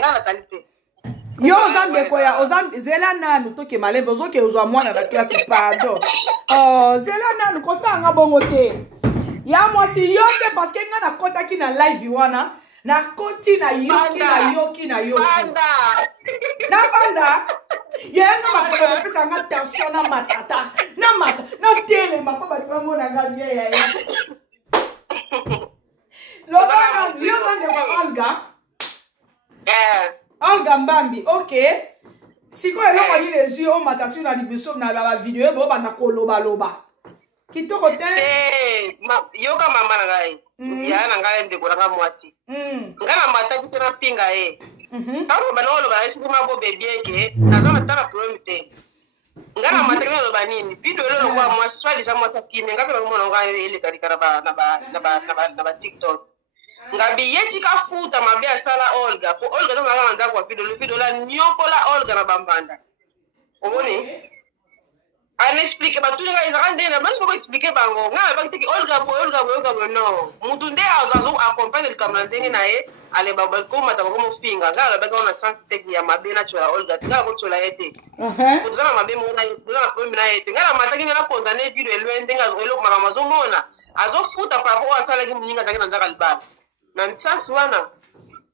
ngana qualité. Yo ozande koya ozande zela nanu toke malembe ozoke ozwa mwana na classe pardon. Oh zela nanu kosanga bongo te. Ya mwasi yote parce que nga na kota ki na live wana na koti na yoki. Na fanda. Ya nga makota pesa nga tension na matata. Na tele makoma tumo na nga ya. Loba yo zande kwa Olga. Olga Mbambi, ok. Si quoi eloko ni les yeux au matation na libiso na ba vidéo bo ba na koloba. Kitoko te. Yoka mama na ngai. Ya na ngai ndeko na mwasi. Ngana mataki tena pinga Taro banolo ba esi kuma bo bebie ke na zona tara problem te. Ngana mataki na loba nini? Video lo kwa mwasi swali za mwasi kimi ngapi ba mona ngai ile karikara ba na ba TikTok. Ngabi yeti ka futa mabe asala Olga. Po Olga ndo ngana kwa video la nyokola Olga na bambanda. Omoni? Ana explique ba tu nga izarande na mas ko explique bango. Ngana ba tiki Olga no. Mutu nde azazo accompagne le camera ndenge na ye ale babal ko mata ko mo finga. Ngala ba ona sense technique ya mabe na chola Olga. Ngala ko chola yete. Ko zana mabe mo na na ko mina yete. Ngala mata kinga na condamner video elwende nga elo mama zo mona. Azo futa par rapport asala ki mnyinga zake na ndaka libaba.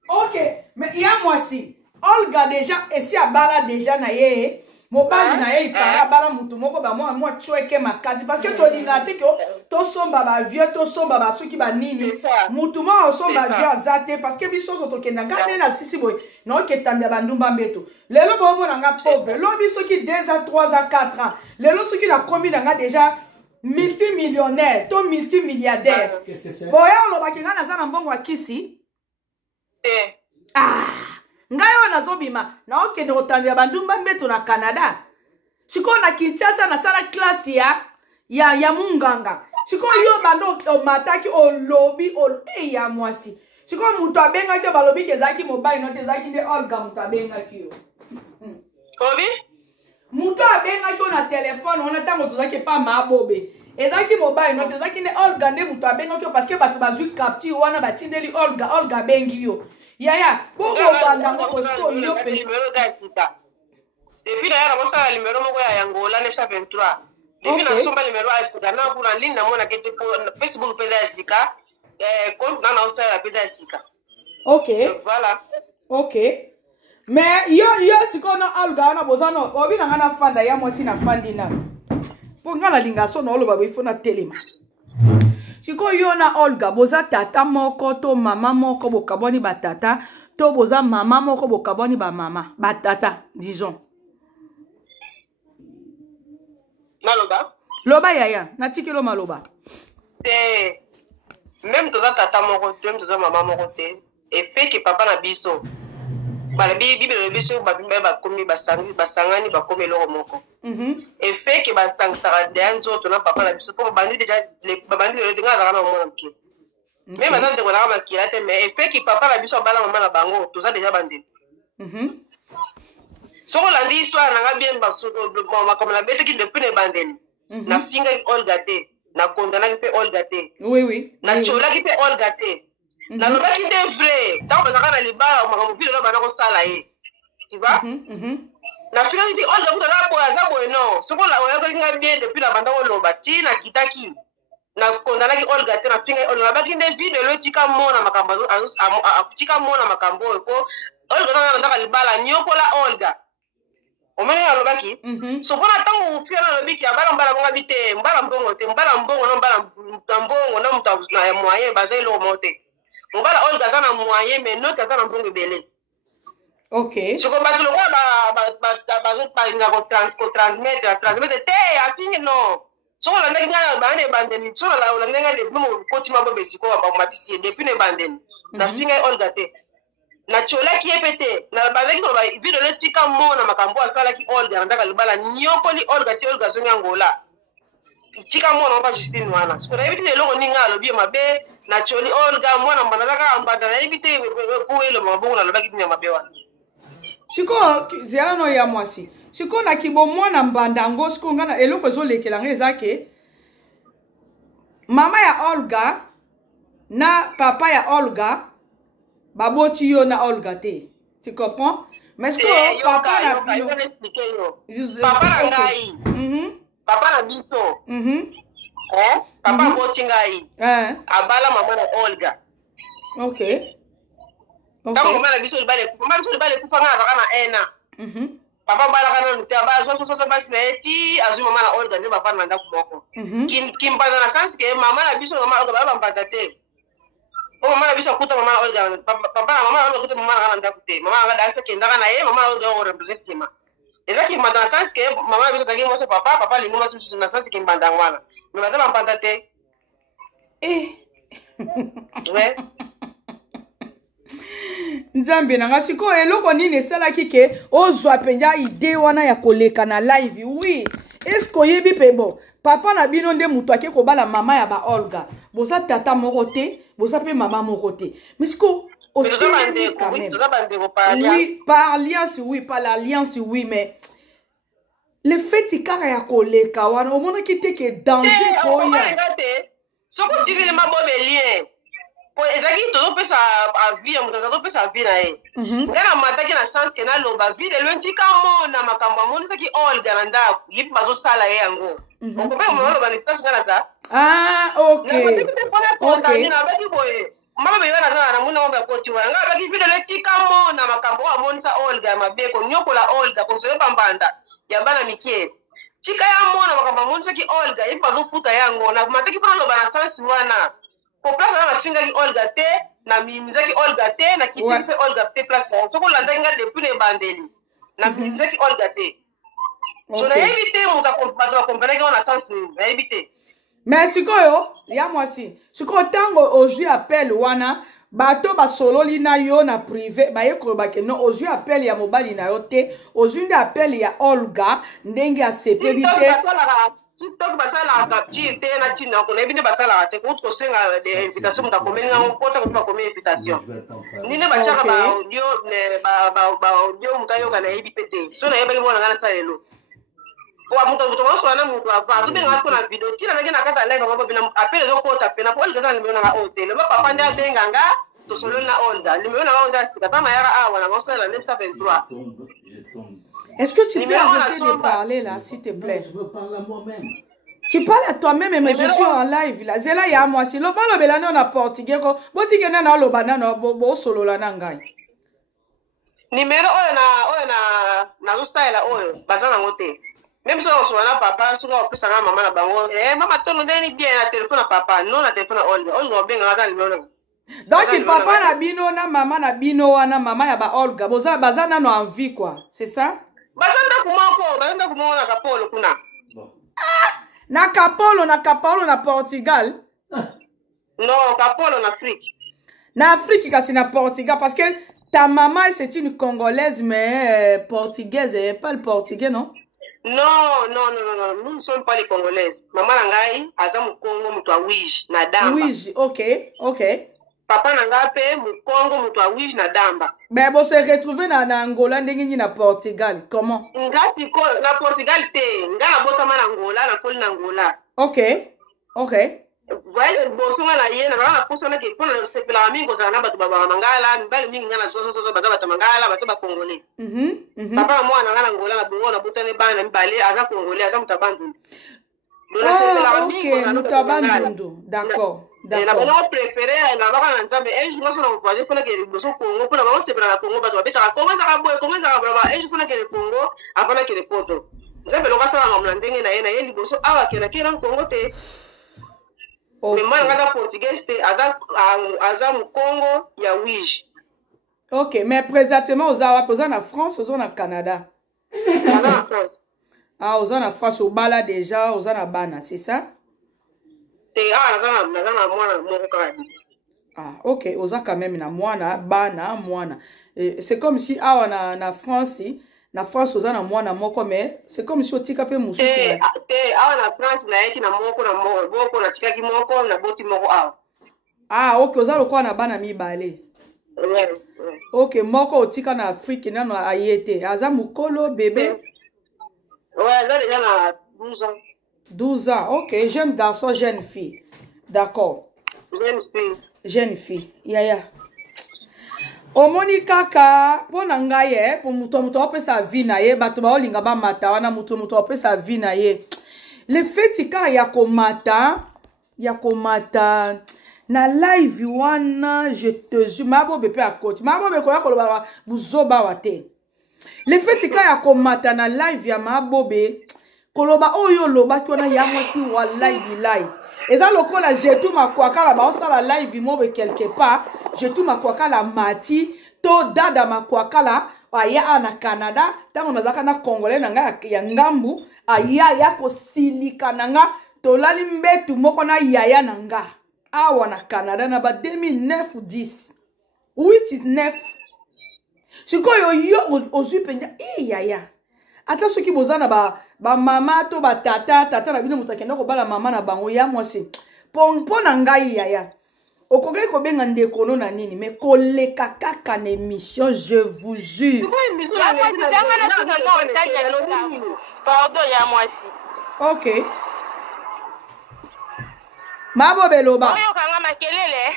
Ok, mais il y a moi si Olga déjà et si abala déjà na ye mobali na ye ipara abala mutu moko ba moi chweke makasi parce que to linga te ko to somba ba vieux to somba ba soki ba nini mutu mo somba vieux azate parce que biso so to kenda ngane na sisi boy no ke tanda ba ndumba mbeto lelo bo mo nga pauvre lo biso ki 2 à 3 à 4 ans lelo soki na komi nga déjà multimillionnaire, ton multimilliardaire. Qu'est-ce que c'est? Boya on va kinga na zana mbongo akisi. Ngayo na zobima na okende kotandira bandumba mbeto na Canada. Siko na Kinshasa na sala classe ya munganga. Siko yo bando mataki o lobby o ya mwasi. Siko mutu abenga ke balobi ke zaki mobile no te zaki de Olga mutu abenga ki yo. Obi? Muto abenga ki na telefone on attend to zaki pa mabobe. Ezaki mobile no te zaki ne Olga nde mutu abenga ki parce que batu bazui capture wana batindeli Olga bengi yo. Yaya, bongo banda ngo sto yo pe numéro d'Asika. Depuis d'ailleurs on sala numéro moko ya Angola 923. Depuis na somba numéro Asika na pour en ligne na mona kete pour Facebook pe d'Asika compte na osala pe d'Asika. OK. Voilà. OK. Mais yo siko na Olga na bozano obi na ngana fanda ya mwasi na fandi na. Po ngala linga so na oloba ifo na telema. Siko yo na Olga boza tata moko to mama moko bokaboni batata to boza mama moko bokaboni ba mama batata disons. Maloba? Loba yaya na tikelo maloba. Même toza tata moko même toza mama moko te et fait que papa na biso bala bibi le biso ba komi basangani ba komi loro moko. Et fait que basang sara de anzo to na papa na biso pour bandi déjà les bandi le tinga za na mona mki. Même maintenant de kona ma kilate mais et fait que papa na biso bala mama na bango toza déjà bandi. Soko landi histoire na bien ba so mama comme la bête qui depuis ne bandeni. Na finga Olga te, na kondana ki pe Olga te. Oui. Na chola ki pe Olga te. Na loba ki te vrai. Tant que na libala ma video na bana ko sala ye. Tu vois? Na finga ki Olga kuta na po za bo no. Soko la oyo ki bien depuis la banda ko loba ti na kitaki. Na kondana ki Olga te na finga Olga ba ki te video lo tika mona makambo tika mona makambo ko Olga na banda ka libala nyokola Olga. Omene ya lobaki so pona tango ufia na lobiki ya mbala bonga bite mbala mbongo te mbala mbongo na mbala mbongo na mutu na ya moyen bazai lo mote mbala Olga sana moyen mais no kaza na mbongo bele. OK so ko batu lo ba nga transmettre te ya fingi no so la nga ba ne bandeni so la nga de mo koti mabo besiko ba matisi depuis ne bandeni na finga Olga te na chola ki epete na bazaki ko ba video le tika mona makambo asala ki Olga ndaka libala nyokoli Olga ti Olga zonga Angola tika mona ba Justine wana so na ebite loko ninga lobi mabe na choli Olga mona mbanaka ambanda na ebite ko ele mabongo na lobaki tinya mabe wana siko zela no ya mwasi siko na kibo mwana mbanda ngo siko ngana eloko zo lekela ngezake mama ya Olga na papa ya Olga baboti yo na Olga te. Tu comprends? Mais ce que papa na bino. Papa na ngai. Papa na biso. Papa boti ngai. Abala mama na Olga. Ok. Kama mama na biso libale kufa nga baka na ena. Papa bala kana nte aba so basi na eti azu mama na Olga nde papa na ndako moko. Kimpanza na sans que mama na biso mama Olga ba mpata te. O mama na biso kuta mama na Olga papa na mama na Olga kuta mama na ndako te. Mama na dansa ke ndaka na ye mama na Olga o represent sima. Eza kimpanza na sans que mama na biso taki mo so papa lingo ma su na sans que kimpanza ngwana. Mais baza ba mpata te. Ouais. Nzambe nanga siko eloko nini esalaki ke ozwa penja ide wana ya koleka na live. Oui, est-ce que oyebi pe bon papa na bino nde mutu ake kobala mama ya ba Olga boza tata moko te boza pe mama moko te mais siko oui, par alliance oui, par l'alliance oui, mais le fait kaka ya koleka wana omonaki te ke danger koya soko tiri ma bobelien ezaki tozopesa avi ya moto tozopesa avi na ye nga na mataki na sens ke naloba vi lelo ntika mona makambo amonisaki Olga na ndako yipi bazosala ye yango okopeka mona oloba nipasi nga na za nabaki te mpona kontani nabaki boye mama bebe nazala na muna mobe koti wana nga abaki vi lelo ntika mona makambo oyo amonisa Olga ya mabeko nyokola Olga konsole bambanda ya bana mikie tika ya mona makambo amonisaki Olga yipi bazofuta yango na mataki mpona loba na sens wana po place na mafingaki Olga te na mimizaki Olga te na kitiki pe Olga te place soko landaki nga depuis ne bandeli na mimizaki Olga te so na yebi te muta bato bakompanaki wana sens na yebi te mais sikoyo ya mwasi sikoyo ntango ozwi appel wana bato basololi na yo na privé baye koloba ke non ozwi appel ya mobali na yo te ozwi nde appel ya Olga ndenge asepeli te TikTok basala capture te na tina ko nebi ne basala te ko to senga de invitation muta komenga nkota ko ba komenga invitation nine bachaka ba audio ne ba audio muta yoga na yebi pete so na yeba bona ngana salelo wa muta muta so na mutu ava so be ngasko na video tina na kena kata live baba bina apele zo kota pe na Olga na limeo na hotel ba papa nda benga nga to solo na Olga limeo na Olga sikata na yara awa na ngoso na 923. Est-ce que tu peux arrêter de parler là, s'il te plaît? Je veux parler à moi-même. Tu parles à toi-même, mais je suis en live là. C'est là, il y a moi. Si l'on parle de la portugais, bon, tu as na lo banana, bon, solo la nangai. Numéro na rusa la oyo, bazana ngote. Même si on soit là, papa, si on peut savoir maman la bango, maman, ton nom n'est bien la téléphone à papa, non la téléphone à Olga. Olga, bien, on a le numéro. Donc, papa na bino, na maman ya ba Olga, bazana no en vie quoi, c'est ça? Bazanda kumoko na Kapolo kuna. Na Kapolo na Portugal. Non, Kapolo na Afrique. Na Afrique kasi na Portugal parce que ta maman c'est une Congolaise mais portugaise, pas le portugais non? Non, nous ne sommes pas les Congolaises. Maman nangai aza mu Congo mutu awish na damba. Oui, OK. Papa nangape mu Congo mutu awish na damba. Mais bon se retrouver na Angola ndenge na Portugal. Comment? Ngati ko na Portugal te, ngana botama na Angola na koli na Angola. OK. Voyez le bosonga na yena na posona ke pona sepela amingo za na batu baba mangala, mbali mingi ngana so bata mangala, batu ba Congolais. Papa mwana ngana Angola na bongo na botane bana mbali aza Congolais, aza mutabandu. Mutabandu, d'accord. Na bana préféré na baka na nzambe un jour so na voyager fona ke boso Congo pona ba sepela na Congo batu babeta ka Congo za boye Congo za brava un jour fona ke Congo apana ke poto. Nzambe loka sala ngamla ndenge na yena yeli boso awa ke na kira Congo te. Mais moi ngata portugais te aza mu Congo ya Wige. OK, mais présentement aux en France, aux en Canada. En France. Ah, aux en France, au bala déjà, aux en bana, c'est ça? Ah, OK, aux en quand même na mwana, bana, mwana. C'est comme si na France, na France aux en mwana moko mais c'est comme si otika pe mususu. Na France na yeki na moko na moko na tikaki moko na boti moko awa. Ah, OK, aux en quoi na bana mibale. Ouais. OK, moko otika na Afrique nano ayete. Aza mukolo bébé. Ouais, aza déjà na 12 ans. 12 ans. OK, jeune garçon, jeune fille. D'accord. Jeune fille. Yaya. omoni kaka pona ngai pour muto opesa vie na ye bato ba olinga ba mata wana muto opesa vie na ye le fait ka ya komata na live wana je te jure mabobe pe a coach mabobe ko ya koloba buzoba wate le fait ka ya komata na live ya mabobe koloba oyo loba tona ya mwasi wallahi billahi eza lokola jetu makwakala ba osala live mobe quelque part jetu makwakala mati to dada makwakala aya na Canada tango nazaka na congolais nanga ya ngambu aya ya kosilika nanga tolali mbetu moko na yaya nanga awa na Canada na ba 2009-10 8-9 sikoyo yo ozwi penja yaya ata soki bozana ba mama to ba tata na bino mutakenda ko bala mama na bango ya mwasi pona ngai yaya okoki ko benga ndeko no na nini mais koleka kaka na émission je vous jure pardon ya mwasi OK mabobe loba oyo kanga makelele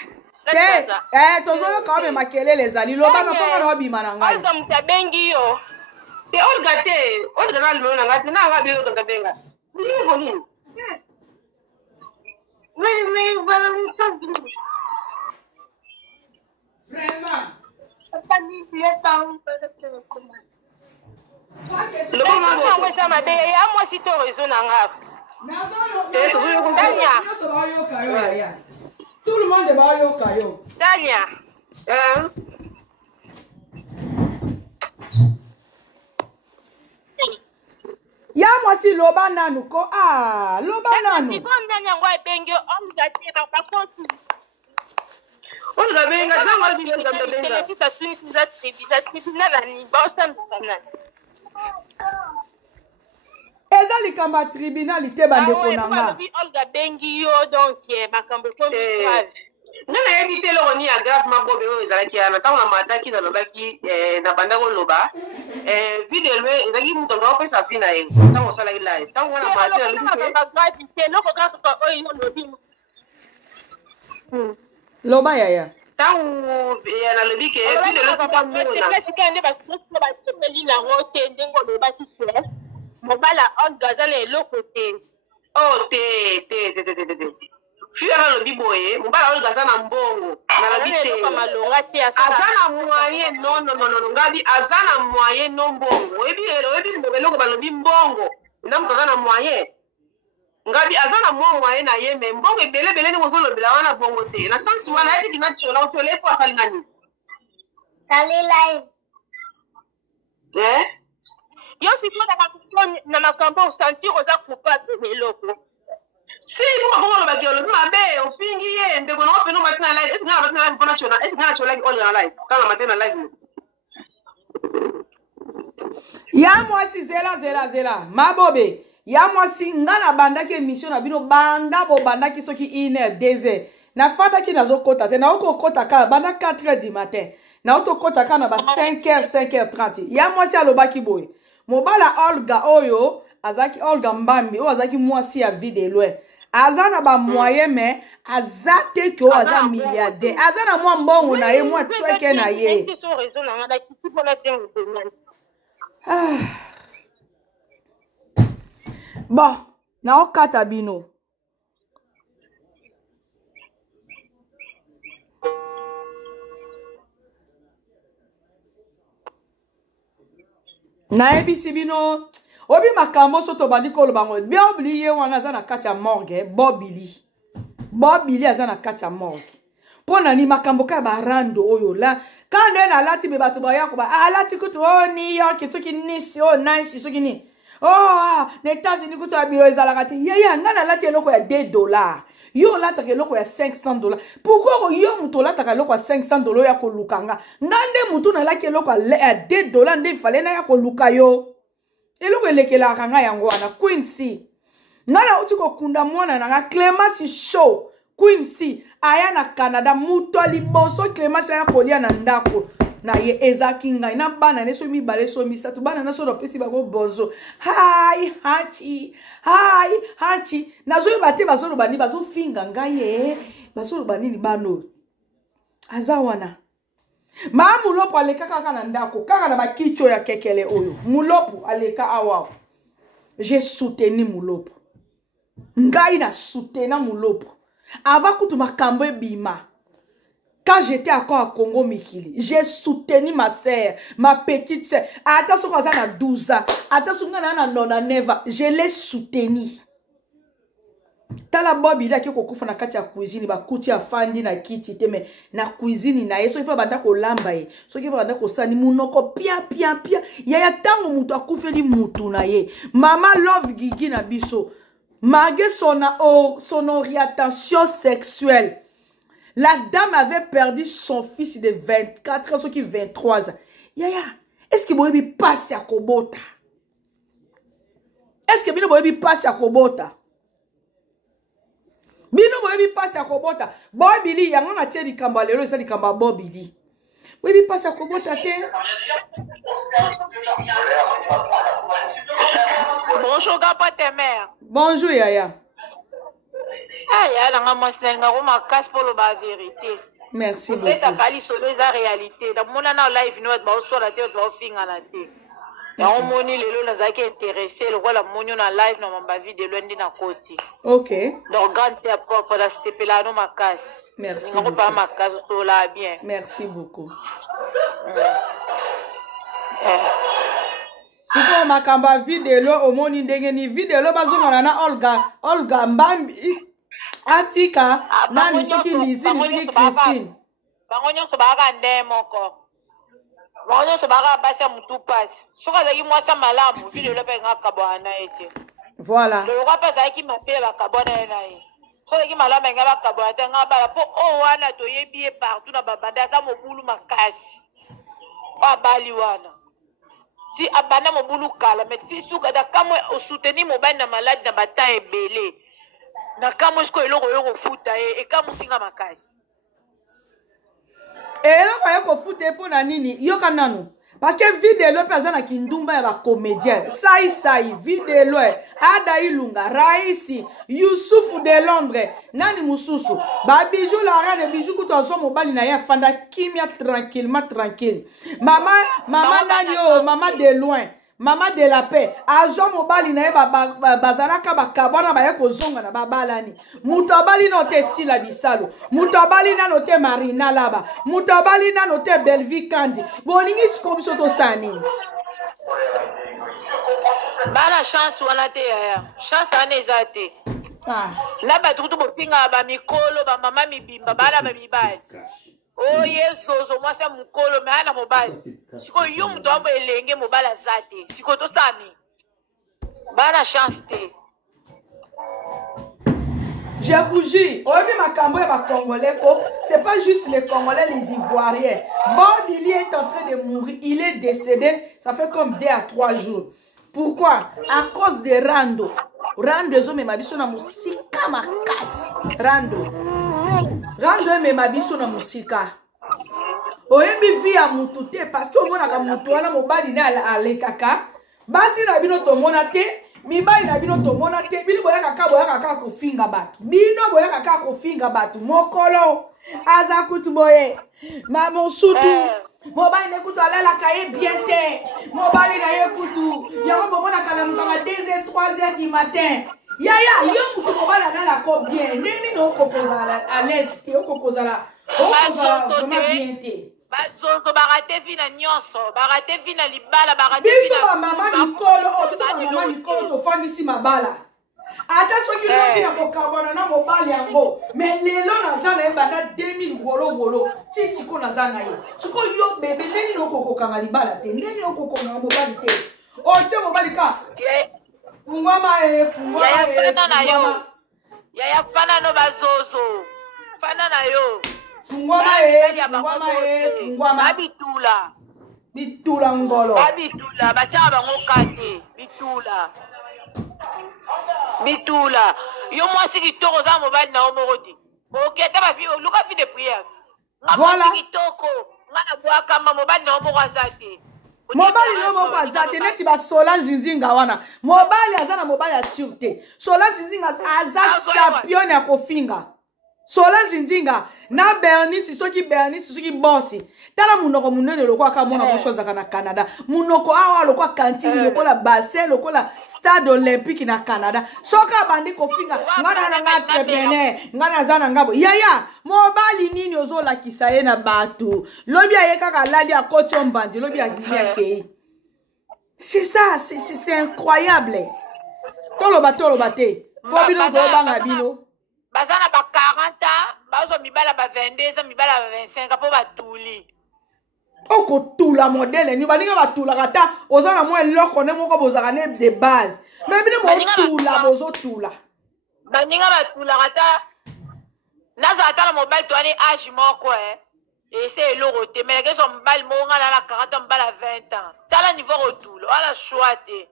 tozo ka me makelele zali loba na pona na bima na ngai Olga mutabengi yo te Olga na limo na ngati na ngabi yo to benga nini mais voilà ça vraiment pas dit c'est pas un peu de comment le moment où ça m'a bé ya moi si to réseau na ngaka tout le monde va yo kayo Dania ya mwasi loba nanu ko loba nanu Olga benga tango bi Olga benga eza likambo ya tribunal te bandeko na nga Olga bengi yo donc makambo ko ngana yebi te loko ni ya grave mabobe oyo ezalaki yana ntango na mataki nalobaki na banda koloba video lwe ezalaki moto ndo opesa vi na ye ntango osalaki live ntango wana mati loba yaya ntango nalobi ke video lwesika mona mobala Olga aza na eloko te te fio nalobi boye mobala Olga aza na mbongo nalobi te aza na moyen non ngabi aza na moyen no mbongo oyebi eloko balobi mbongo na moto aza na moyen ngabi aza na moyen na ye me mbongo ebele ndenge ozolobela wana bongo te na sansi wana yediki na tiola otiole po asali nani sali live yo sikoyo na makambo osentir oza coupable na eloko si moko kolobaki olobi mabe ofingi ye ndeko nango peno mati na live esi nga na mati na live mpona tiona esi nga na tiolaki Olga na live kanga mati na live ya mwasi zela mabobe ya mwasi nga na bandaki émission na bino banda bobandaki soki 1h 2h nafandaki nazokota te naokokota kaka banda 4h du matin naotokota kaka na ba 5h 5h30 ya mwasi alobaki boye mobala Olga oyo azaki Olga Mbambi oyo azaki mwasi ya vide lwe aza na ba moyen me aza te ke oyo aza milliardaire aza na mwa mbongo na ye mwa tweke na ye bon naokata bino nayebisi bino obi makambo so tobandi koloba ngo Bobili ye wana aza na kati ya morgue Bobili aza na kati ya morgue mpona ni makambo kaka barando oyo la kande na alati be bato baya koba alati kutu New York soki nisi nice soki ni na États-Unis kutu ya biro ezalaka te yaya nga na alati eloko ya $2 yo olataka eloko ya $500 pourquoi yo moto olataka eloko ya $500 ya koluka nga nde motu nalaki eloko ya $2 nde fale na ya koluka yo eloko elekelaka nga yango wana Queen C nga na uti kokunda mwana na nga Clemence Show Queen C aya na Canada muto liboso Clemence aya kolia na ndako na ye ezaki ngai na bana ne so mibale so misatu bana na so dopesi bango bonzo hi hanchi nazo bate bazolo bani bazo finga ngai bazolo bani bano aza wana Ma mulopo aleka kaka na ndako kaka na bakicho ya kekele oyo mulopo aleka awa j'ai soutenu mulopo ngai na soutenu mulopo avant kutu makambo ebima quand j'étais encore à Congo Mikili j'ai soutenu ma sœur ma petite sœur attention quand ça na 12 ans attention quand na 99 ans je l'ai soutenu. Tala Bob il a qui kokufa na kati ya cuisine ba kuti ya fandi na kiti te me na cuisine na yeso ipa banda ko lamba ye so ki banda ko sani munoko pia ya tango mutu akufeli mutu na ye mama love gigi na biso malgré son orientation sexuelle la dame avait perdu son fils de 24 ans ce qui 23 ans yaya est-ce que boyebi passe ya kobota est-ce que bino boyebi passe ya kobota bino boyebi passe ya kobota bobili yango na tie likamba lelo eza likamba bobili boyebi passe ya kobota te. Bonjour papa ta mère. Bonjour yaya. Aya nanga mwasina nga ko makasi polo ba vérité. Merci beaucoup. Peut-être bali solo eza réalité. Da mona na live no ba osola te ba ofinga na te. Ya omoni lelo nazaki intéressé le roi la monyo na live na mamba vidéo ndi na koti. OK. Donc grande c'est propre la sepela no makasi. Merci. Nga ko ba makasi sola bien. Merci beaucoup. Siko makamba vidéo omoni ndenge ni vidéo bazonga na Olga Mbambi atika nani soki Lizzie soki Christine. Bango nyonso baka ndemo ko. Bango nyonso baka basi mutu pasi. Soka zaki mwasa malamu vidéo pe ngaka bwana ete. Voilà. Le roi pesa ki mape bakabona na ye. Soka ki malamu nga bakabona te ngaba po o wana to yebi partout na babanda sa mobulu makasi. Ba bali wana. Si abana mobulu kala mais si suka da kamwe o soutenir mobile na malade na bata ebele. Na kamwe sko eloko yo futa e kamusinga makasi. Eloko yo futa po na nini? Yo kananu. Parce que vidéo pe azana kindumba ya ba comédien. Sai vidéo Ada Ilunga, Raisi, Youssouf de Londres, nani mususu. Ba bijou la reine bijou kuto zo mobali na ya fanda kimia tranquille. Mama nani o, mama de loin. Mama de la paix. Azo mobali na ye bazalaka bakabwana ba ye kozonga na babalani. Mutabali no te Sila Bisalo. Mutabali na no te Marina Laba. Mutabali na no te Belvi Kandi. Bolingi chikobiso to sani. Bana chance wana te yaya. Chance ane zate. La batutu bofinga ba mikolo ba mama mibimba bala ba mibali. Oh yeso moi c'est mukolo mais ana mobile. Siko yo mtu ambo elenge mobile zate. Siko to sami. Bana chance te. Je vous jure, oyebi makambo ya ba Congolais ko, c'est pas juste les Congolais, les Ivoiriens. Bob il est en train de mourir, il est décédé, ça fait comme 2 à 3 jours. Pourquoi? À cause de Rando. Rando zo me mabiso na musika makasi. Rando me mabiso na musika. Oyebi vi ya mutu te parce que omona ka mutu wana mobali na alekaka. Basi na bino to mona te, mibali na bino to mona te, bino boya kaka ko finga batu. Bino boya kaka ko finga batu. Mokolo aza kutu boye. Maman sutu. Mobali ne kutu alala kaye bien te. Mobali na ye kutu. Yango bomona kana mutanga 2h 3h du matin. Yaya, yo mutu mobali alala ko bien. Neni no kokoza à l'aise te, kokoza la. Vraiment bien te. Bazozo barate fina nyonso, barate fina libala, barate fina. Biso mama Nicole, biso mama Nicole to fandisi mabala. Ata soki lobi na kokabona na mobali yango. Mais lelo nazana ebanda 2000 wolo. Ti siko nazana ye. Siko yo bebe neni no kokokanga libala te. Neni no kokokanga mobali te. O che mobali ka. Fungwama fungwama. Yaya fana no bazozo. Fana na yo. Fungwama fungwama. Bitula ngolo. Bitula bacha bango kate. Bitula. Yo mwasi kitoko za mobali na omorodi. Oketa ba fi luka fi de prière. Voilà. Kitoko. Ngana bwa kama mobali na omoro azate. Mobali no moko azate neti ba Solange Nzinga wana. Mobali azana mobali ya sûreté. Solange Nzinga aza champion ya kofinga. Solange Nzinga na Bernice soki bossi tala munoko munene lokwa ka mona ko chose na Canada munoko awa lokwa cantine lokola bassin lokola stade olympique na Canada soka bandi ko finga ngana na entrepreneur ngana zana ngabo yaya mobali nini ozola kisaye na batu lobi aye kaka lali akoti ombandi lobi akei c'est ça c'est incroyable tolo bate po bino zo banga bino bazana ba 40 ans bazo mibala ba 22 ans mibala ba 25 po batuli oko tula modèle ni balinga batula kata ozana mo eloko ne moko bozaka ne de base mais bino mo tula bozo tula baninga batula kata naza atala mobile to ani âge moko et c'est l'euro te mais que son mobile mo ngala na 40 mbala 20 ans tala niveau retour ala choité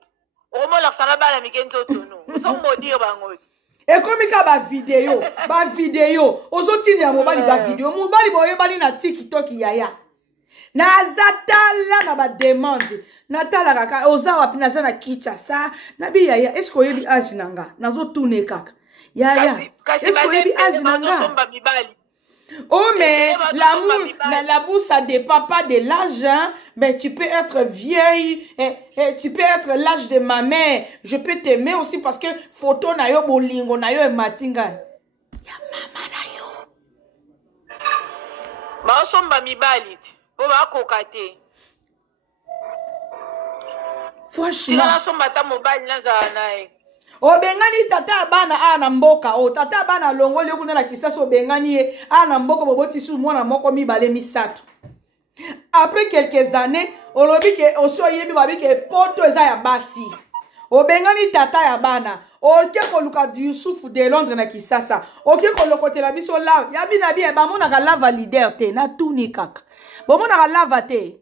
o mo la sala bala mikenzo tono so mo dire bangoti et comme ka ba vidéo ozotini ya mobali ba vidéo mobali boye bali na TikTok yaya na zatala na ba demande natala kaka ozawa pina zana kicha sa na bi yaya est-ce que yebi age nanga nazo tourner kaka yaya est-ce que yebi age nanga oh mais l'amour ça dépend pas de l'âge hein? Mais tu peux être vieille tu peux être l'âge de ma mère je peux t'aimer aussi parce que photo na yo bolingo na yo e matinga ya mama na yo ba somba mibali po ba kokate franchement tika somba ta mobile na za nae obengani tata bana ana mboka o tata bana longo le kuna na kisasa obengani ye ana mboka boboti su mwana moko mibale misato après quelques années olobi ke oso yebi babi ke poto eza ya basi obengani tata ya bana oke koluka du Yusufu de Londres na kisasa oke kolokotela biso la ya bina bi ba mona ka lava leader te na tuni kaka bo mona ka lava te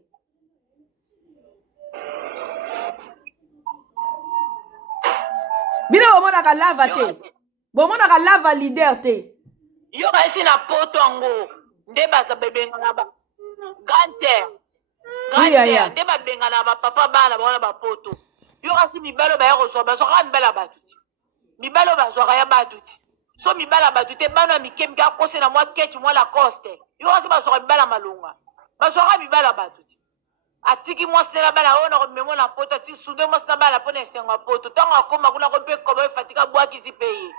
bina bo mona ka lava te bo mona ka lava leader te yo ka esi na poto ngo nde basa bebenga na ba grande nde babenga na ba papa bana bona ba poto yo ka si mibalo ba yero so ba so ka mbala batuti mibalo ba so ka ya batuti so mibala batuti bana mikembi akose na mwa ketch mwa la coste yo ka si ba so ka mibala malunga ba so ka mibala batuti atiki mwa sela bala ona ko memo na poto ti sude mwa sela bala pona senga poto tango akoma kuna ko pe ko ba fatika bwa kizi paye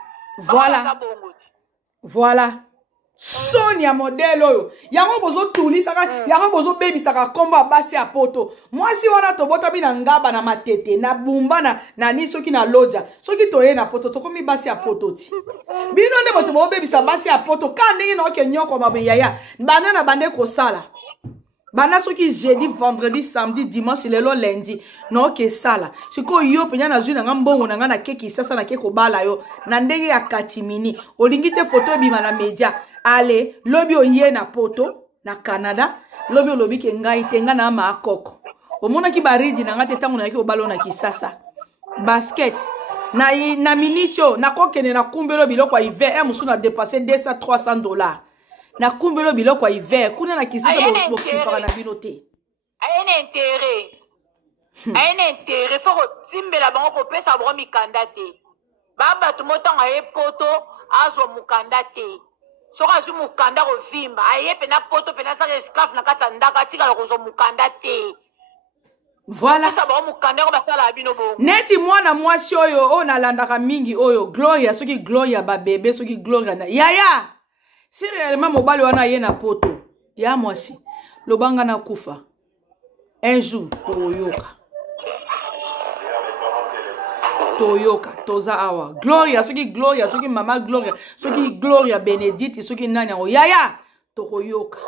voilà Sonia modèle oyo yango bozo tuli saka yango bozo baby saka komba basi ya poto mwasi wana to bota bina ngaba na matete na bumba na ni soki na loja soki toye na poto to komi basi ya poto ti bino nde boto bo baby sa basi ya poto ka ndenge na oke nyoko mabe yaya bana na bande ko sala bana soki jeudi vendredi samedi dimanche lelo lundi na oke sala siko yo penya na zwi na ngambongo na ngana keki sasa na keko bala yo na ndenge ya katimini olingite photo bima na media ale lobi oye na poto na Canada lobi olobi ke ngai tenga na ma akoko omona ki baridi na ngate tango na ki obalo na kisasa basket na minicho na kokene na kumbelo biloko ya hiver musu na dépasser $200-300 na kumbelo biloko ya hiver kuna na kisasa bo kipaka na bino te ayene intérêt faut timbela bango ko pesa bo mikanda te baba tumotanga e poto azo mukanda te soka zu mukanda ko vimba aye pena poto pena sa esclave na kata ndaka tika ko zo mukanda te voilà ça ba mukanda ko basala bino bongo neti mwana mwasi oyo o na landaka mingi oyo Gloria soki Gloria ba bébé soki Gloria na yaya si réellement mobali wana ye na poto ya mwasi lobanga na kufa un jour toyoka toza awa Gloria soki mama Gloria soki Gloria Benedict soki nani o yaya tokoyoka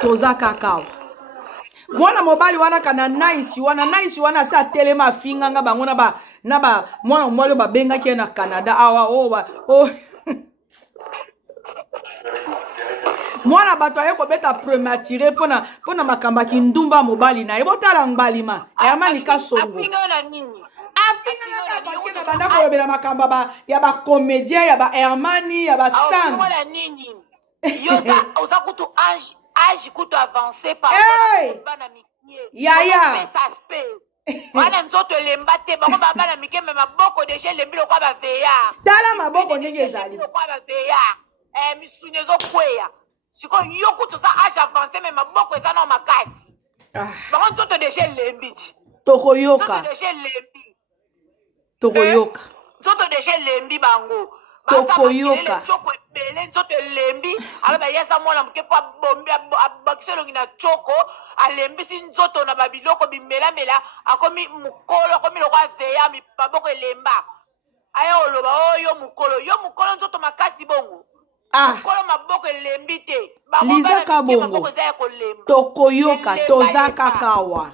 toza kakao mwana mobali wana kana nice wana sa telema finganga bango na ba mwana mobali ba benga ki na Canada awa mwana bato aye ko beta prématuré pona makamba ki ndumba mobali na ebotala ngbalima ayamani ka songo afinga na nini parce que na banda ko bela makamba ba ya ba comédien ya ba Hermani ya ba Sam wala nini yo sa oza kutu âge kutu avancer par rapport na mikie yaya wana nzoto lemba te bango baba na mikie me maboko déjà lembilo kwa ba veya tala maboko ndenge ezali misuni ezokweya sikoyo yoku toza age avancé me maboko eza na makasi bango nzoto deja elembi ti tokoyoka nzoto deja elembi bango tokoyoka choko ebele nzoto elembi aloba yesa mwana moke po abombi abakisi elongi na choko alembisi nzoto na babiloko bimelamela akomi mokolo akomi loko aveya maboko elemba aya oloba yo mokolo nzoto makasi bongo mokolo maboko elembi te lizaka bongo tokoyoka toza kakawa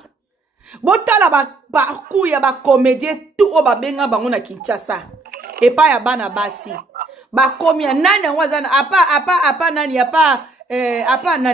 botala baparcours ya bacomédien tout oyo babenga bango na Kinshasa epai ya bana basi bakomi ya nani yango aza apa nani apa nani